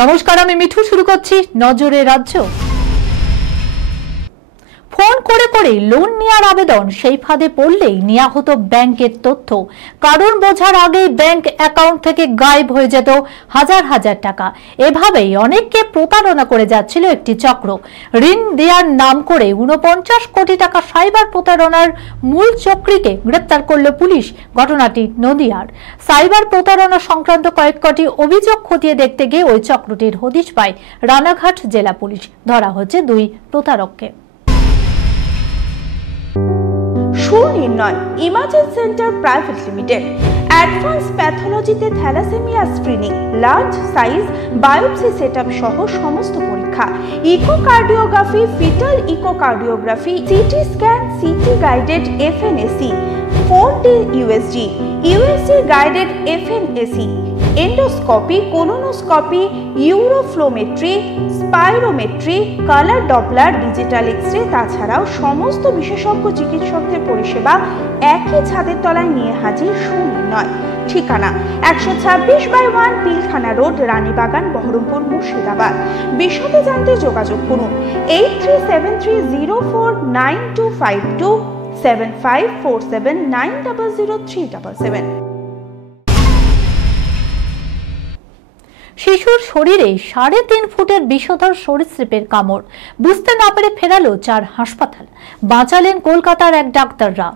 নমস্কার, আমি মিঠু। শুরু করছি নজরে রাজ্য। ফোন করে করে লোন নেওয়ার আবেদন, সেই ফাঁদে পড়লেই নেওয়া হতো ব্যাংকের তথ্য। কারণ বোঝার আগেই ব্যাংক অ্যাকাউন্ট থেকে গায়েব হয়ে যেত হাজার হাজার টাকা। এভাবেই অনেককে প্রতারণা করে যাচ্ছিল একটি চক্র। ঋণ দেওয়ার নাম করে 49 কোটি টাকা সাইবার প্রতারণার মূল চক্রীকে গ্রেপ্তার করল পুলিশ। ঘটনাটি নদিয়ার। সাইবার প্রতারণা সংক্রান্ত কয়েক কোটি অভিযোগ খতিয়ে দেখতে গিয়ে ওই চক্রটির হদিশ পায় রানাঘাট জেলা পুলিশ। ধরা হচ্ছে 2 প্রতারককে। Sunirnoy imaging centre private limited advance প্যাথোলজিতে thalassaemia screening, large size biopsy setup সহ সমস্ত পরীক্ষা, echocardiography, fetal echocardiography, CT scan, CT guided FNAC, 4D USG guided FNAC, endoscopy, colonoscopy, uroflowmetry, spirometry, colour Doppler, digital X-ray, তাছাড়াও সমস্ত বিশেষজ্ঞ চিকিৎসকদের পরিষেবা একই ছাদের তলায় নিয়ে হাজির সুনির্ণয়। ঠিকানা 126/1 পিলখানা রোড, রানীবাগান, বহরমপুর, মুর্শিদাবাদ। বিশদে জানতে যোগাযোগ করুন 8373049252 7547900377। শিশুর শরীরে 3.5 ফুটের বিষধর সরীসৃপের কামড়, বুঝতে না পেরে ফেরালো 4 হাসপাতাল। বাঁচালেন কলকাতার এক ডাক্তাররা।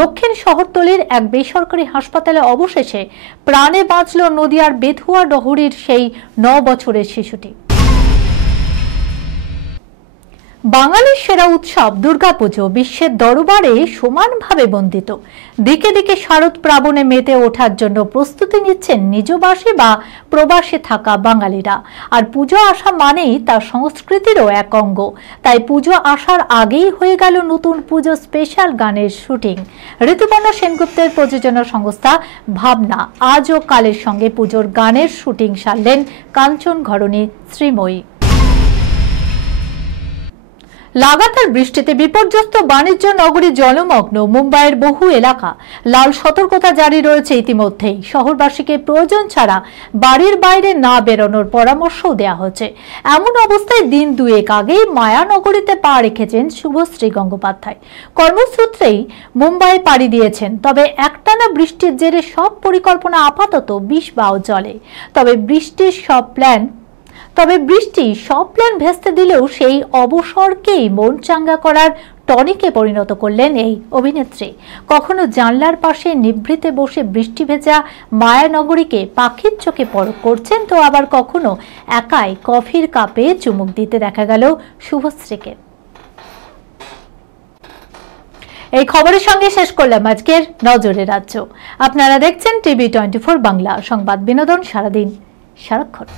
দক্ষিণ শহরতলির এক বেসরকারি হাসপাতালে অবশেষে প্রাণে বাঁচল নদিয়ার বেথুয়া ডহরির সেই 9 বছরের শিশুটি। বাঙালির সেরা উৎসব দুর্গাপুজো বিশ্বের দরবারে সমানভাবে বন্দিত। দিকে দিকে শারদ প্রাবণে মেতে ওঠার জন্য প্রস্তুতি নিচ্ছেন নিজবাসী বা প্রবাসে থাকা বাঙালিরা। আর পুজো আসা মানেই তার সংস্কৃতিরও এক অঙ্গ। তাই পুজো আসার আগেই হয়ে গেল নতুন পুজো স্পেশাল গানের শুটিং। ঋতুপর্ণা সেনগুপ্তের প্রযোজনা সংস্থা ভাবনা আজ ও কালের সঙ্গে পুজোর গানের শুটিং সারলেন কাঞ্চন ঘরণী শ্রীময়ী। লাগাতার বৃষ্টিতে বিপর্যস্ত বাণিজ্য নগরী জলমগ্ন মুম্বাইয়ের বহু এলাকা। লাল সতর্কতা জারি রয়েছে ইতিমধ্যেই। শহরবাসীকে প্রয়োজন ছাড়া বাড়ির বাইরে না বেরোনোর পরামর্শও দেওয়া হচ্ছে। এমন অবস্থায় দিন 2 আগেই মায়ানগরীতে পা রেখেছেন শুভশ্রী গঙ্গোপাধ্যায়। কর্মসূত্রেই মুম্বাই পাড়ি দিয়েছেন। তবে একটানা বৃষ্টির জেরে সব পরিকল্পনা আপাতত বিষবাও জলে। তবে বৃষ্টি সব প্ল্যান ভেস্তে দিলেও সেই অবসরকেই মন চাঙ্গা করার টনিকে পরিণত করলেন এই অভিনেত্রী। কখনো জানলার পাশে নিভৃতে বসে বৃষ্টি ভেজা মায়ানগরীকে পাখির চোখে পরখ করছেন, তো আবার কখনো একাই কফির কাপে চুমুক দিতে দেখা গেল শুভশ্রীকে। এই খবরের সঙ্গে শেষ করলাম আজকের নজরে রাজ্য। আপনারা দেখছেন টিভি 24 বাংলা, সংবাদ বিনোদন সারাদিন সারাক্ষণ।